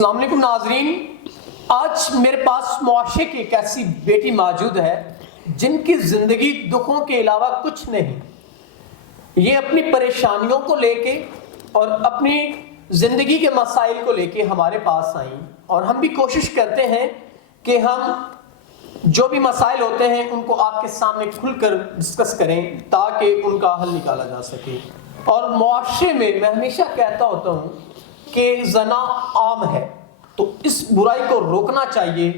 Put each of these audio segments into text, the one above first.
السلام علیکم ناظرین، آج میرے پاس معاشرے کی ایک ایسی بیٹی موجود ہے جن کی زندگی دکھوں کے علاوہ کچھ نہیں۔ یہ اپنی پریشانیوں کو لے کے اور اپنی زندگی کے مسائل کو لے کے ہمارے پاس آئیں، اور ہم بھی کوشش کرتے ہیں کہ ہم جو بھی مسائل ہوتے ہیں ان کو آپ کے سامنے کھل کر ڈسکس کریں تاکہ ان کا حل نکالا جا سکے۔ اور معاشرے میں ہمیشہ کہتا ہوتا ہوں کہ زنا عام ہے، تو اس برائی کو روکنا چاہیے،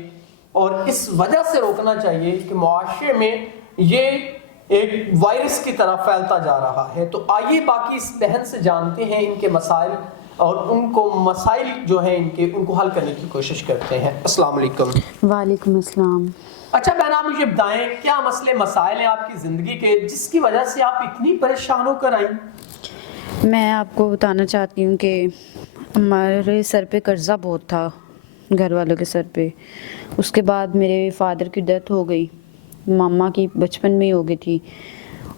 اور اس وجہ سے روکنا چاہیے کہ معاشرے میں یہ ایک وائرس کی طرح پھیلتا جا رہا ہے۔ تو آئیے باقی اس بہن سے جانتے ہیں ان کے مسائل، اور ان کو مسائل جو ہیں ان کو حل کرنے کی کوشش کرتے ہیں۔ السلام علیکم۔ وعلیکم السلام۔ اچھا بہن، آپ مجھے بتائیں کیا مسئلے مسائل ہیں آپ کی زندگی کے جس کی وجہ سے آپ اتنی پریشان ہو کر آئیں؟ میں آپ کو بتانا چاہتی ہوں کہ ہمارے سر پہ قرضہ بہت تھا، گھر والوں کے سر پہ۔ اس کے بعد میرے فادر کی ڈیتھ ہو گئی، ماما کی بچپن میں ہی ہو گئی تھی۔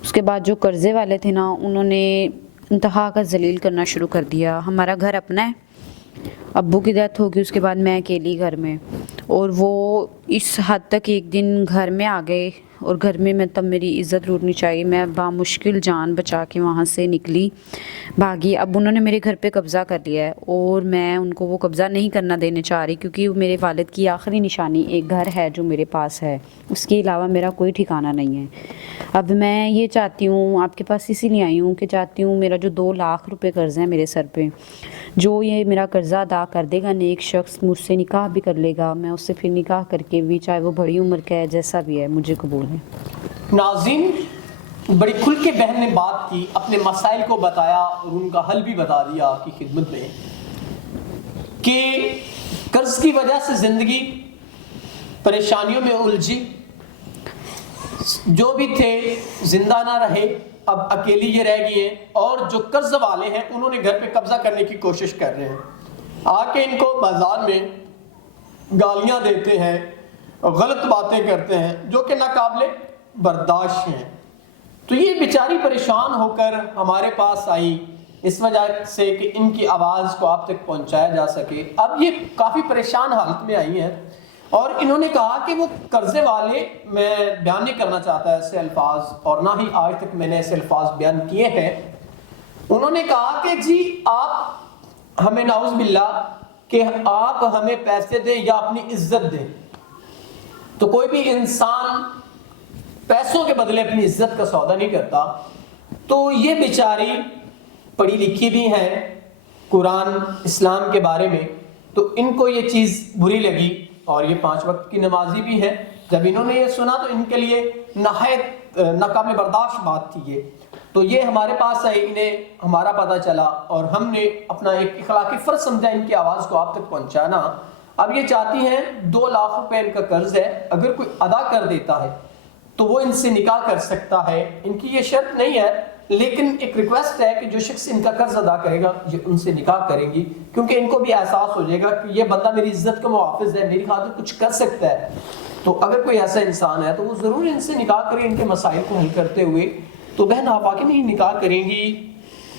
اس کے بعد جو قرضے والے تھے نا، انہوں نے انتہا کا ذلیل کرنا شروع کر دیا۔ ہمارا گھر اپنا ہے، ابو کی ڈیتھ ہوگی، اس کے بعد میں اکیلی گھر میں، اور وہ اس حد تک ایک دن گھر میں آ گئے، اور گھر میں تب میری عزت لوٹنی چاہیے، میں بامشکل جان بچا کے وہاں سے نکلی، بھاگی۔ اب انہوں نے میرے گھر پہ قبضہ کر لیا ہے، اور میں ان کو وہ قبضہ نہیں کرنا دینے چاہ رہی، کیونکہ میرے والد کی آخری نشانی ایک گھر ہے جو میرے پاس ہے، اس کے علاوہ میرا کوئی ٹھکانہ نہیں ہے۔ اب میں یہ چاہتی ہوں، آپ کے پاس اسی لیے آئی ہوں کہ چاہتی ہوں میرا جو 2 لاکھ روپے قرض ہے میرے سر پہ، جو یہ میرا قرضہ ادا کر دے گا، نیک شخص مجھ سے نکاح بھی کر لے گا، میں اس سے پھر نکاح کر کے بھی، چاہے وہ بڑی عمر کا ہے جیسا بھی ہے، مجھے قبول ہے۔ ناظرین، بڑی کھل کے بہن نے بات کی، اپنے مسائل کو بتایا اور ان کا حل بھی بتا دیا آپ کی خدمت میں کہ قرض کی وجہ سے زندگی پریشانیوں میں الجھی، جو بھی تھے زندہ نہ رہے، اب اکیلی یہ رہ گئی ہیں، اور جو قرض والے ہیں انہوں نے گھر پہ قبضہ کرنے کی کوشش کر رہے ہیں، آ کے ان کو بازار میں گالیاں دیتے ہیں، غلط باتیں کرتے ہیں جو کہ ناقابل برداشت ہیں۔ تو یہ بیچاری پریشان ہو کر ہمارے پاس آئی اس وجہ سے کہ ان کی آواز کو آپ تک پہنچایا جا سکے۔ اب یہ کافی پریشان حالت میں آئی ہیں، اور انہوں نے کہا کہ وہ قرضے والے، میں بیان نہیں کرنا چاہتا ایسے الفاظ، اور نہ ہی آج تک میں نے ایسے الفاظ بیان کیے ہیں۔ انہوں نے کہا کہ جی آپ ہمیں، نعوذ باللہ، کہ آپ ہمیں پیسے دیں یا اپنی عزت دیں، تو کوئی بھی انسان پیسوں کے بدلے اپنی عزت کا سودا نہیں کرتا۔ تو یہ بیچاری پڑھی لکھی بھی ہیں قرآن اسلام کے بارے میں، تو ان کو یہ چیز بری لگی، اور یہ 5 وقت کی نمازی بھی ہے۔ جب انہوں نے یہ سنا تو ان کے لیے نہایت ناقابل برداشت بات تھی یہ، تو یہ ہمارے پاس آئے، انہیں ہمارا پتہ چلا، اور ہم نے اپنا ایک اخلاقی فرض سمجھا ان کی آواز کو آپ تک پہنچانا۔ اب یہ چاہتی ہیں 2 لاکھ روپے ان کا قرض ہے، اگر کوئی ادا کر دیتا ہے تو وہ ان سے نکاح کر سکتا ہے۔ ان کی یہ شرط نہیں ہے، لیکن ایک ریکویسٹ ہے کہ جو شخص ان کا قرض ادا کرے گا یہ ان سے نکاح کریں گی، کیونکہ ان کو بھی احساس ہو جائے گا کہ یہ بندہ میری عزت کا محافظ ہے، میری خاطر کچھ کر سکتا ہے۔ تو اگر کوئی ایسا انسان ہے تو وہ ضرور ان سے نکاح کرے، ان کے مسائل کو حل کرتے ہوئے۔ تو بہن، آپ واقعی میں نکاح کریں گی؟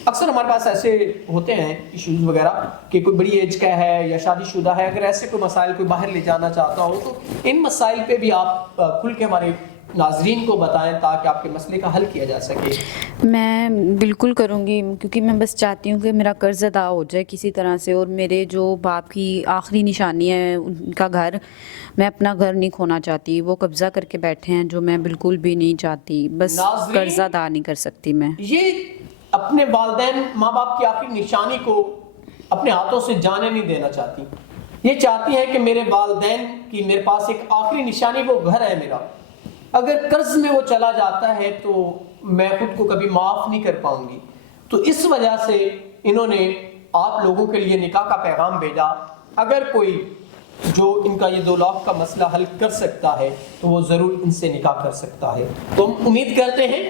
اکثر ہمارے پاس ایسے ہوتے ہیں ایشوز وغیرہ کہ کوئی بڑی ایج کا ہے یا شادی شدہ ہے، اگر ایسے کوئی مسائل کوئی باہر لے جانا چاہتا ہو تو ان مسائل پہ بھی آپ کھل کے ہمارے ناظرین کو بتائیں تاکہ آپ کے مسئلے کا حل کیا جا سکے۔ میں بالکل کروں گی، کیونکہ میں بس چاہتی ہوں کہ میرا قرض ادا ہو جائے کسی طرح سے، اور میرے جو باپ کی آخری نشانی ہے ان کا گھر، میں اپنا گھر نہیں کھونا چاہتی۔ وہ قبضہ کر کے بیٹھے ہیں، جو میں بالکل بھی نہیں چاہتی، بس قرض ادا نہیں کر سکتی میں۔ یہ اپنے والدین، ماں باپ کی آخری نشانی کو اپنے ہاتھوں سے جانے نہیں دینا چاہتی۔ یہ چاہتی ہیں کہ میرے والدین کی میرے پاس ایک آخری نشانی وہ گھر ہے میرا، اگر قرض میں وہ چلا جاتا ہے تو میں خود کو کبھی معاف نہیں کر پاؤں گی۔ تو اس وجہ سے انہوں نے آپ لوگوں کے لیے نکاح کا پیغام بھیجا۔ اگر کوئی جو ان کا یہ 2 لاکھ کا مسئلہ حل کر سکتا ہے تو وہ ضرور ان سے نکاح کر سکتا ہے۔ تو ہم امید کرتے ہیں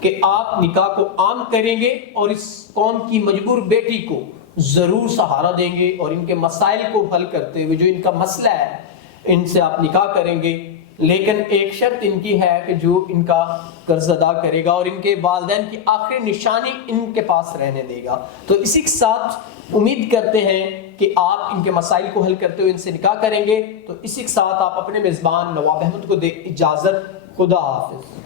کہ آپ نکاح کو عام کریں گے، اور اس قوم کی مجبور بیٹی کو ضرور سہارا دیں گے، اور ان کے مسائل کو حل کرتے ہوئے جو ان کا مسئلہ ہے ان سے آپ نکاح کریں گے، لیکن ایک شرط ان کی ہے کہ جو ان کا قرض ادا کرے گا اور ان کے والدین کی آخری نشانی ان کے پاس رہنے دے گا۔ تو اسی کے ساتھ امید کرتے ہیں کہ آپ ان کے مسائل کو حل کرتے ہوئے ان سے نکاح کریں گے۔ تو اسی کے ساتھ آپ اپنے میزبان نواب احمد کو دے اجازت۔ خدا حافظ۔